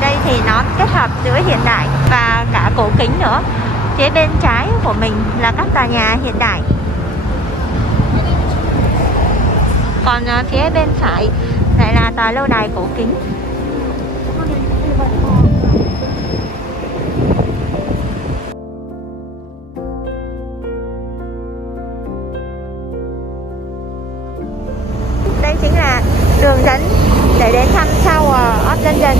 đây thì nó kết hợp giữa hiện đại và cả cổ kính nữa. Phía bên trái của mình là các tòa nhà hiện đại, còn phía bên phải lại là tòa lâu đài cổ kính. Đây chính là đường dẫn để đến thăm Tower of London.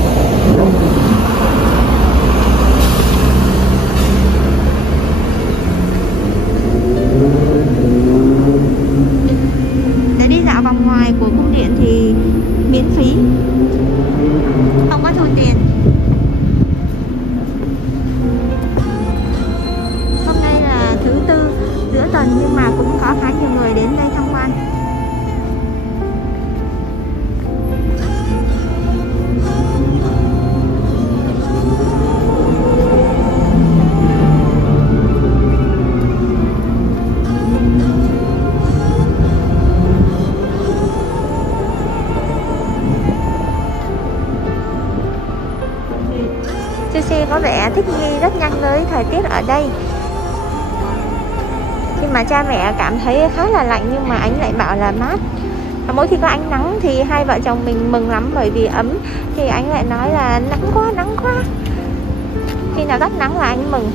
Để đi dạo vòng ngoài của cung điện thì miễn phí, không có thu tiền. Hôm nay là thứ tư giữa tuần nhưng mà cũng có khá nhiều người đến đây tham quan. Sushi có vẻ thích nghi rất nhanh với thời tiết ở đây. Khi mà cha mẹ cảm thấy khá là lạnh nhưng mà anh lại bảo là mát. Và mỗi khi có ánh nắng thì hai vợ chồng mình mừng lắm bởi vì ấm. Thì anh lại nói là nắng quá, nắng quá. Khi nào tắt nắng là anh mừng.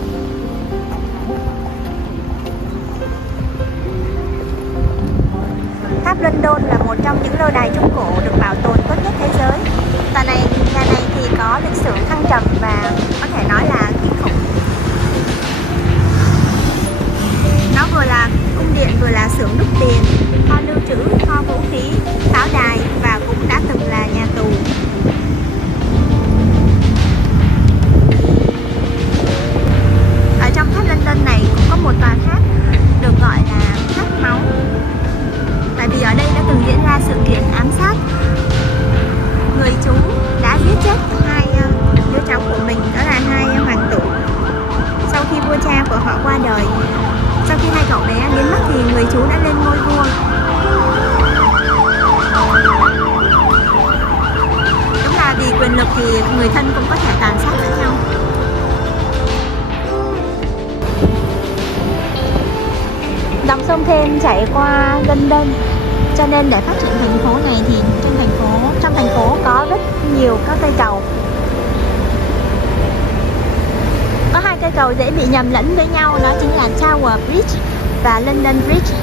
Tháp London là một trong những lâu đài trung cổ được bảo tồn tốt nhất thế giới. Nhà này thì có lịch sử thăng trầm và có thể nói là kinh khủng. Nó vừa là cung điện, vừa là xưởng đúc tiền, kho lưu trữ, kho vũ khí, pháo đài và cũng đã từng là nhà tù. Ở trong tháp London này cũng có một tòa tháp được gọi là tháp máu. Tại vì ở đây đã từng diễn ra sự kiện ám sát. Người chú đã giết chết hai đứa cháu của mình, đó là hai hoàng tử. Sau khi vua cha của họ qua đời, sau khi hai cậu bé biến mất thì người chú đã lên ngôi vua. Đúng là vì quyền lực thì người thân cũng có thể tàn sát lẫn nhau. Dòng sông Thêm chảy qua London, cho nên để phát triển thành phố này thì trong thành phố có rất nhiều các cây cầu. Có hai cây cầu dễ bị nhầm lẫn với nhau, đó chính là Tower Bridge và London Bridge.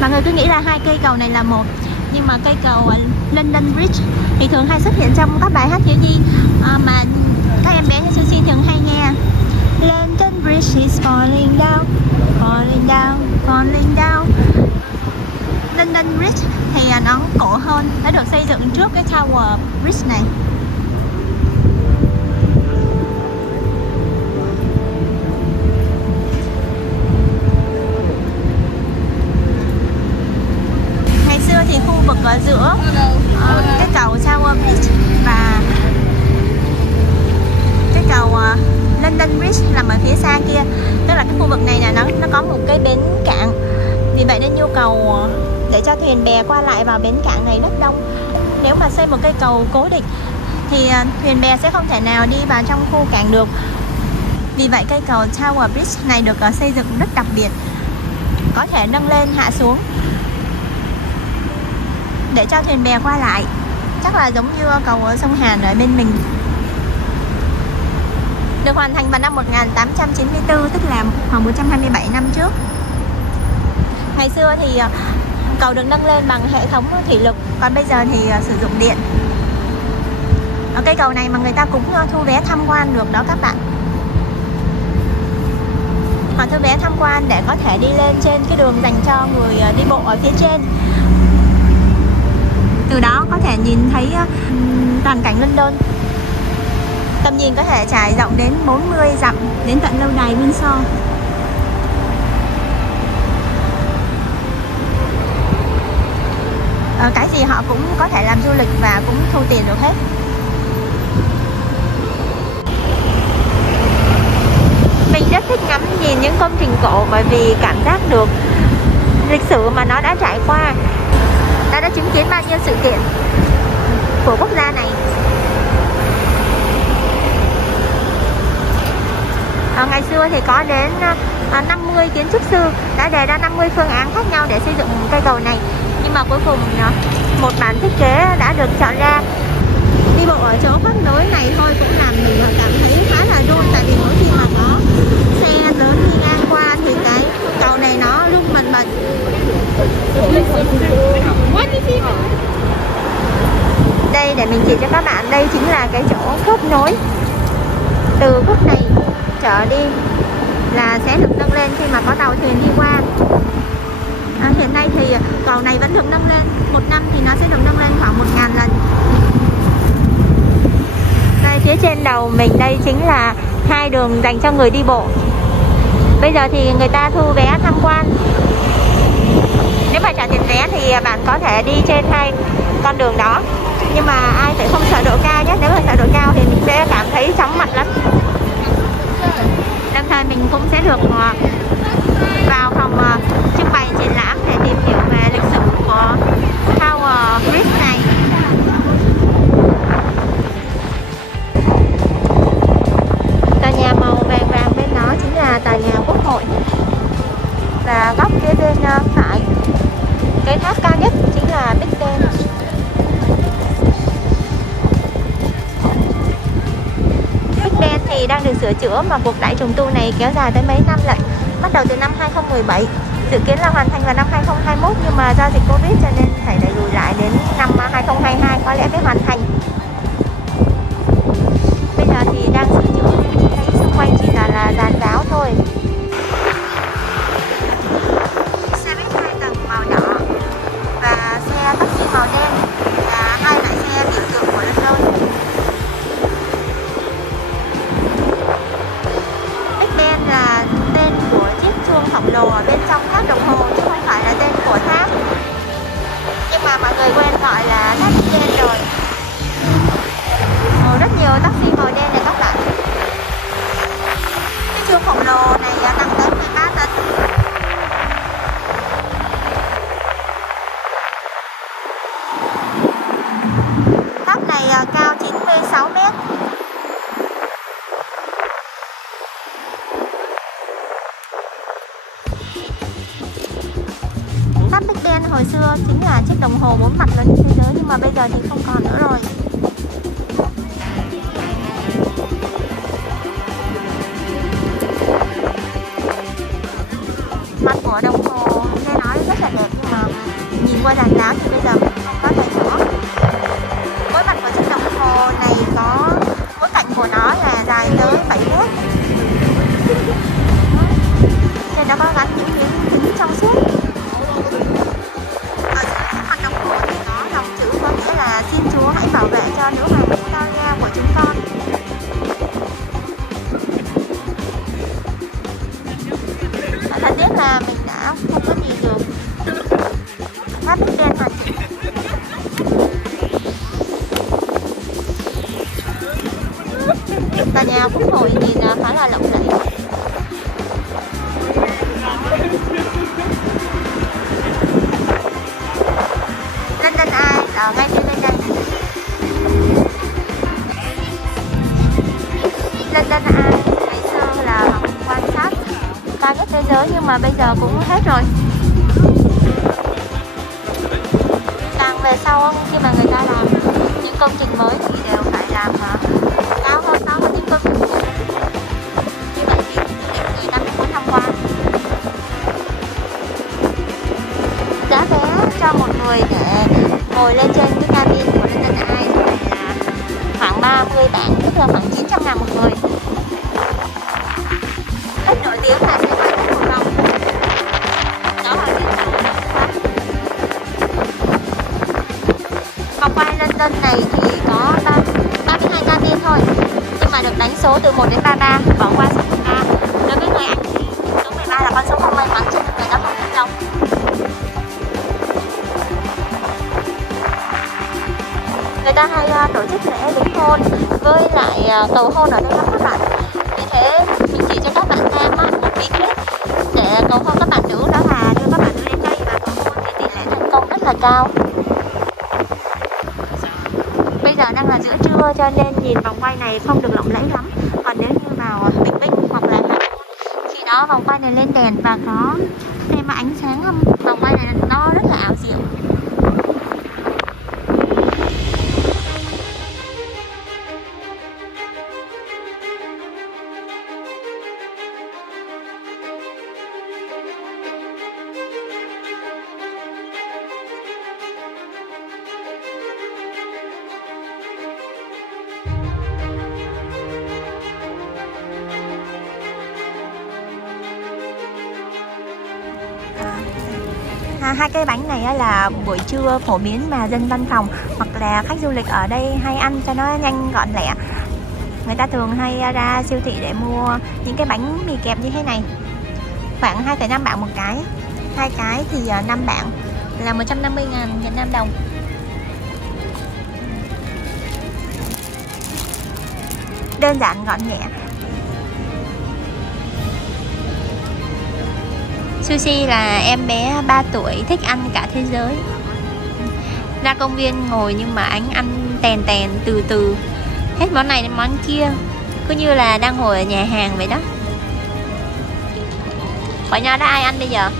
Mọi người cứ nghĩ là hai cây cầu này là một, nhưng mà cây cầu London Bridge thì thường hay xuất hiện trong các bài hát thiếu nhi mà các em bé như Sushi thường hay nghe. London Bridge is falling down, falling down, falling down. London Bridge thì nó cổ hơn, nó được xây dựng trước cái Tower Bridge này. Ngày xưa thì khu vực ở giữa cái cầu Tower Bridge và cái cầu London Bridge nằm ở phía xa kia, tức là cái khu vực này là nó có một cái bến cảng. Vì vậy nên nhu cầu để cho thuyền bè qua lại vào bến cảng này rất đông. Nếu mà xây một cây cầu cố định thì thuyền bè sẽ không thể nào đi vào trong khu cảng được. Vì vậy cây cầu Tower Bridge này được xây dựng rất đặc biệt, có thể nâng lên hạ xuống để cho thuyền bè qua lại. Chắc là giống như cầu ở sông Hàn ở bên mình. Được hoàn thành vào năm 1894, tức là khoảng 127 năm trước. Ngày xưa thì cầu được nâng lên bằng hệ thống thủy lực, còn bây giờ thì sử dụng điện. Ở cây cầu này mà người ta cũng thu vé tham quan được đó các bạn. Họ thu vé tham quan để có thể đi lên trên cái đường dành cho người đi bộ ở phía trên. Từ đó có thể nhìn thấy toàn cảnh London. Tầm nhìn có thể trải rộng đến 40 dặm, đến tận lâu đài Windsor. Cái gì họ cũng có thể làm du lịch và cũng thu tiền được hết. Mình rất thích ngắm nhìn những công trình cổ bởi vì cảm giác được lịch sử mà nó đã trải qua. Ta đã chứng kiến bao nhiêu sự kiện của quốc gia này. ngày xưa thì có đến 50 kiến trúc sư đã đề ra 50 phương án khác nhau để xây dựng cây cầu này, nhưng mà cuối cùng một bản thiết kế đã được chọn ra. Đi bộ ở chỗ khoác nối này thôi cũng làm mình cảm thấy khá là run, tại vì mỗi khi mà có xe lớn đi ngang qua thì cái cầu này nó rung bần bật. Đây để mình chỉ cho các bạn, đây chính là cái chỗ khớp nối. Từ khúc này trở đi là sẽ được nâng lên khi mà có tàu thuyền đi qua. Hiện nay thì cầu này vẫn được nâng lên, một năm thì nó sẽ được nâng lên khoảng 1000 lần. Đây phía trên đầu mình đây chính là hai đường dành cho người đi bộ. Bây giờ thì người ta thu vé tham quan. Nếu mà trả tiền vé thì bạn có thể đi trên hai con đường đó, nhưng mà ai phải không sợ độ cao nhé. Nếu mà sợ độ cao thì mình sẽ cảm thấy chóng mặt lắm. Đồng thời mình cũng sẽ được vào phòng trưng bày triển lãm để tìm hiểu về lịch sử của Tower Bridge này. Tòa nhà màu vàng vàng bên đó chính là tòa nhà Quốc hội, và góc phía bên phải cái tháp cao nhất chính là Big Ben. Big Ben thì đang được sửa chữa, mà cuộc đại trùng tu này kéo dài tới mấy năm lận, bắt đầu từ năm 2017, dự kiến là hoàn thành vào năm 2021, nhưng mà do dịch Covid cho nên phải đẩy lùi lại đến năm 2022 có lẽ mới hoàn thành. Bây giờ thì đang sửa chữa, thấy xung quanh chỉ là giàn giáo thôi. Xe buýt 2 tầng màu đỏ và xe taxi màu đen là hai loại xe biểu tượng của London. Big Ben là tên của chiếc chuông khổng lồ ở bên trong tháp đồng hồ, chứ không phải là tên của tháp. Nhưng mà mọi người quen gọi là tháp Big Ben rồi. Rất nhiều taxi màu đen này các bạn. Cái chuông khổng lồ này nặng tới 13 tấn. Tháp này cao 96 mét. Tháp Big Ben hồi xưa chính là chiếc đồng hồ 4 mặt lớn nhất thế giới, nhưng mà bây giờ thì không còn nữa rồi. Mặt của đồng hồ nghe nói rất là đẹp, nhưng mà nhìn qua dàn giáo thì bây giờ mình không có thấy rõ. Mỗi mặt của chiếc đồng hồ này có mỗi cạnh của nó là dài tới 7 mét. Trên đó có gắn những miếng kính trong suốt. Ở dưới mặt đồng hồ thì có dòng chữ có nghĩa là xin Chúa hãy bảo vệ cho nữ hoàng Victoria của chúng con. Thật tiếc là mình đã không có nhìn được tháp Big Ben hoàn chỉnh. Tòa nhà Quốc hội nhìn khá là lộng lẫy. London Eye ở ngay phía bên đây. London Eye ngày xưa là quan sát cao nhất thế giới, nhưng mà bây giờ cũng hết rồi. Càng về sau khi mà người ta làm những công trình mới thì đều phải làm cao hơn so với những công trình cũ. Như vậy thì người ta muốn tham quan. Giá vé cho một người để ngồi lên trên cái cabin của London Eye là khoảng 30 bảng, tức là khoảng 900.000 một người. Rất nổi tiếng là sẽ quay một vòng. Đó là vòng quay London này thì có 32 cabin thôi, nhưng mà được đánh số từ 1 đến 33, bỏ qua số 13. Đối với người Anh thì số 13 là con số không may mắn, cho nên người ta không thích đâu. Người ta hay tổ chức lễ đính hôn với lại cầu hôn ở đây lắm các bạn. Vì thế mình chỉ cho các bạn thêm một bí kíp để cầu hôn các bạn nữ, đó là đưa các bạn nữ lên đây và cầu hôn thì tỷ lệ thành công rất là cao. Bây giờ đang là giữa trưa cho nên nhìn vòng quay này không được lộng lẫy lắm. Còn nếu như vào bình minh hoặc là Đó, vòng quay này lên đèn và có thêm ánh sáng không? Vòng quay này nó rất là ảo diệu. Hai cái bánh này á là buổi trưa phổ biến mà dân văn phòng hoặc là khách du lịch ở đây hay ăn cho nó nhanh gọn lẹ. Người ta thường hay ra siêu thị để mua những cái bánh mì kẹp như thế này, khoảng 2,5 bảng một cái. Hai cái thì 5 bảng là 150.000 Việt Nam đồng. Đơn giản gọn nhẹ. Sushi là em bé 3 tuổi thích ăn cả thế giới. Ra công viên ngồi nhưng mà anh ăn tèn tèn từ từ, hết món này đến món kia, cứ như là đang ngồi ở nhà hàng vậy đó. Khỏi nhau đó ai ăn bây giờ?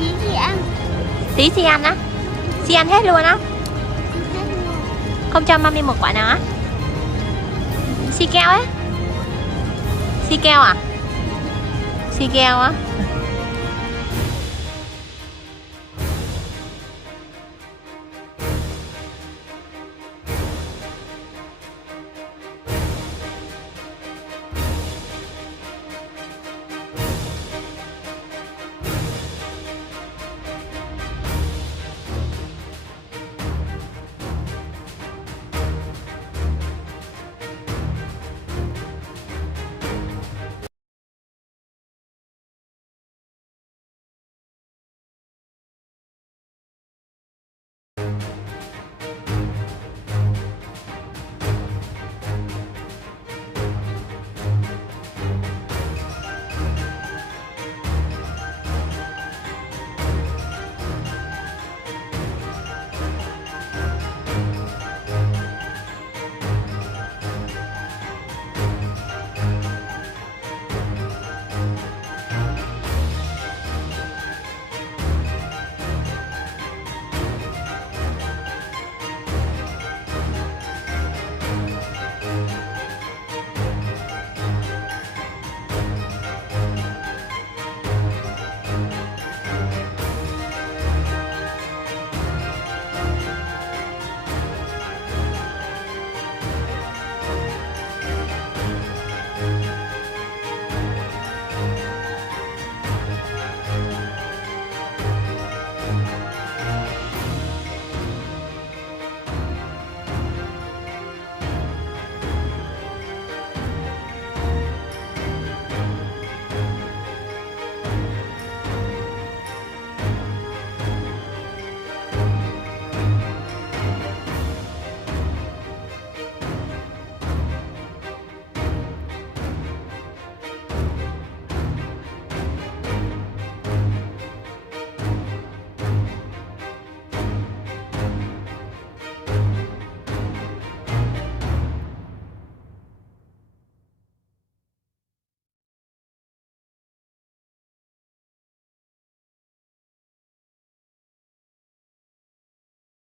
Tí ăn. Tí Si ăn á? Si ăn hết luôn á? Không cho mami một quả nào á? Si keo á? Si keo à? Si keo á?